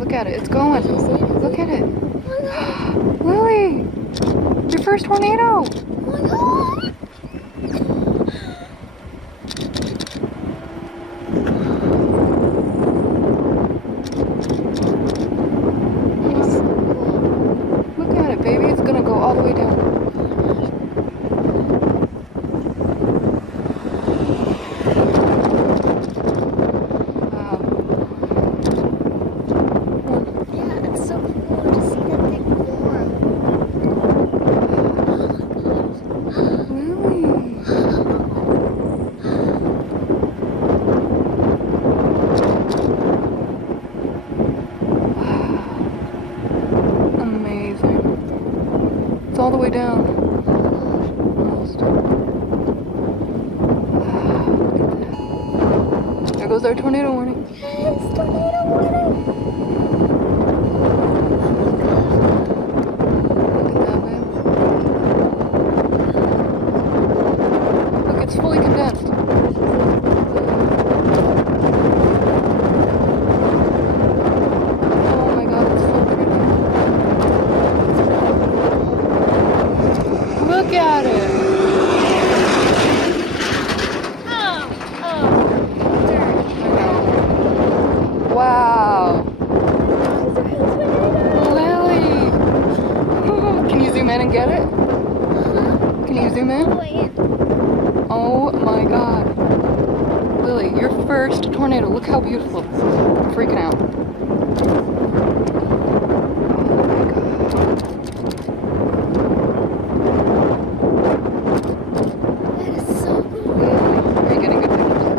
Look at it. It's going. Look at it. Lily! Your first tornado! Oh my god! Look at it, baby. It's gonna go all the way down. Wow. Yeah, it's so cool to see that thing form. Lily. Amazing. It's all the way down. Almost. There goes our tornado warning. Yes, tornado warning! Look at that, babe. Look, it's fully condensed. Oh my god, it's so pretty. Look at it! Wow! Lily! Can you zoom in and get it? Can you zoom in? Oh my god. Lily, your first tornado. Look how beautiful. I'm freaking out. Oh my god. That is so cool. Lily, are you getting good pictures?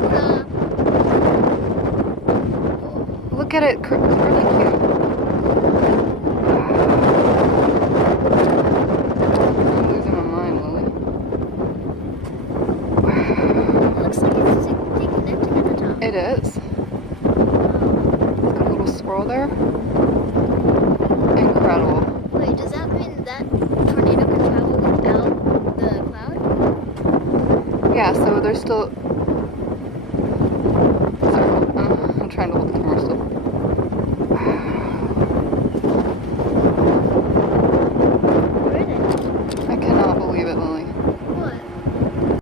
Look at it. It's really cute. I'm losing my mind, Lily. Looks like it's deconnecting at the top. It is. Got a little swirl there. Incredible. Wait, does that mean that tornado can travel without the cloud? Yeah, so there's still